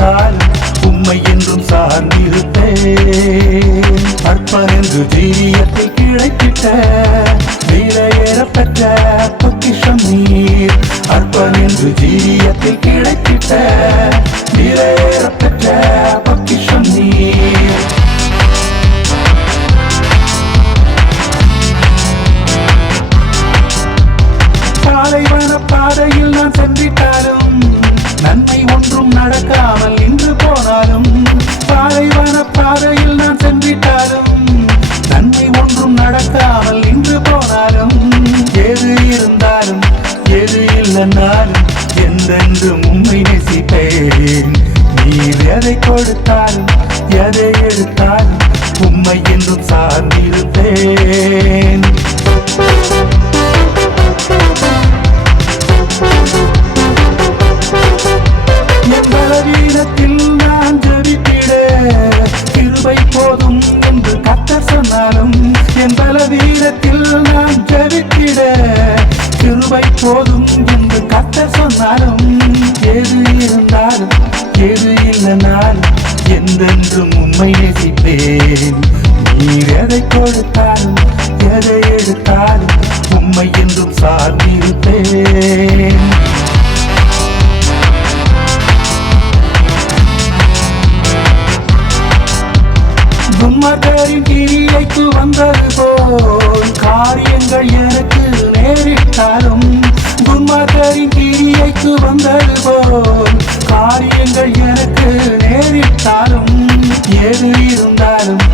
கொடுத்தாலும் உம்மை என்றும் சார்ந்திருப்பேன். அற்பன் என்று ஜீரியத்தில் கிடைத்திட்ட விலையேறப்பெற்ற பொக்கிஷம் நீர். அற்பன் என்று ஜீரியத்தில் கிடைத்திட்ட விலையேறப்பெற்ற பொக்கிஷம் நீர். பாலைவன பாதையில் நான் சென்றிட்டாலும் நன்மை ஒன்றும் நடக்காமல் நின்று போனாலும், பாலைவன பாதையில் நான் சென்றிட்டாலும் நன்மை ஒன்றும் நடக்காமல் நின்று போனாலும், எது இருந்தாலும் எது இல்லைன்னாலும் என்றென்றும் உம்மை நேசிப்பேன். நீர் எதை கொடுத்தாலும் எதை எடுத்தாலும் உம்மை என்றும் சார்ந்திருப்பேன். பலவீனத்தில் நான் ஜெபித்திட கிருபை போதும் என்று கர்த்தர் சொன்னாலும், என் பலவீனத்தில் நான் ஜெபித்திட கிருபை போதும் என்று கர்த்தர் சொன்னாலும், எது இருந்தாலும் எது இல்லைனாலும் என்றென்றும் உம்மை நேசிப்பேன். நீர் எதை கொடுத்தாலும் எதை எடுத்தாலும் உம்மை என்றும் சார்ந்திருப்பேன். துன்மார்க்கரின் கிரியைக்கு வந்தது போல் காரியங்கள் எனக்கு நேரிட்டாலும், துன்மார்க்கரின் கிரியைக்கு வந்தது போல் காரியங்கள் எனக்கு நேரிட்டாலும், எது இருந்தாலும்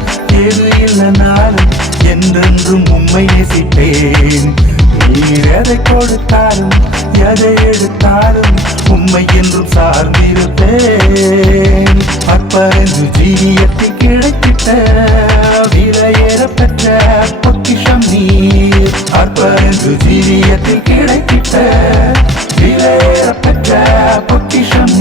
எது இல்லைனாலும் என்றென்றும் உம்மை நேசிப்பேன். நீர் எதை கொடுத்தாலும் எதை எடுத்தாலும் உம்மை என்றும் சார்ந்திருப்பேன். அற்பரென்று ஜீரியத்தில் கிடைத்திட்ட விலையேறப்பெற்ற பொக்கிஷம் நீர். அற்பரென்று ஜீரியத்தில் கிடைத்திட்ட விலையேறப்பெற்ற பொக்கிஷம்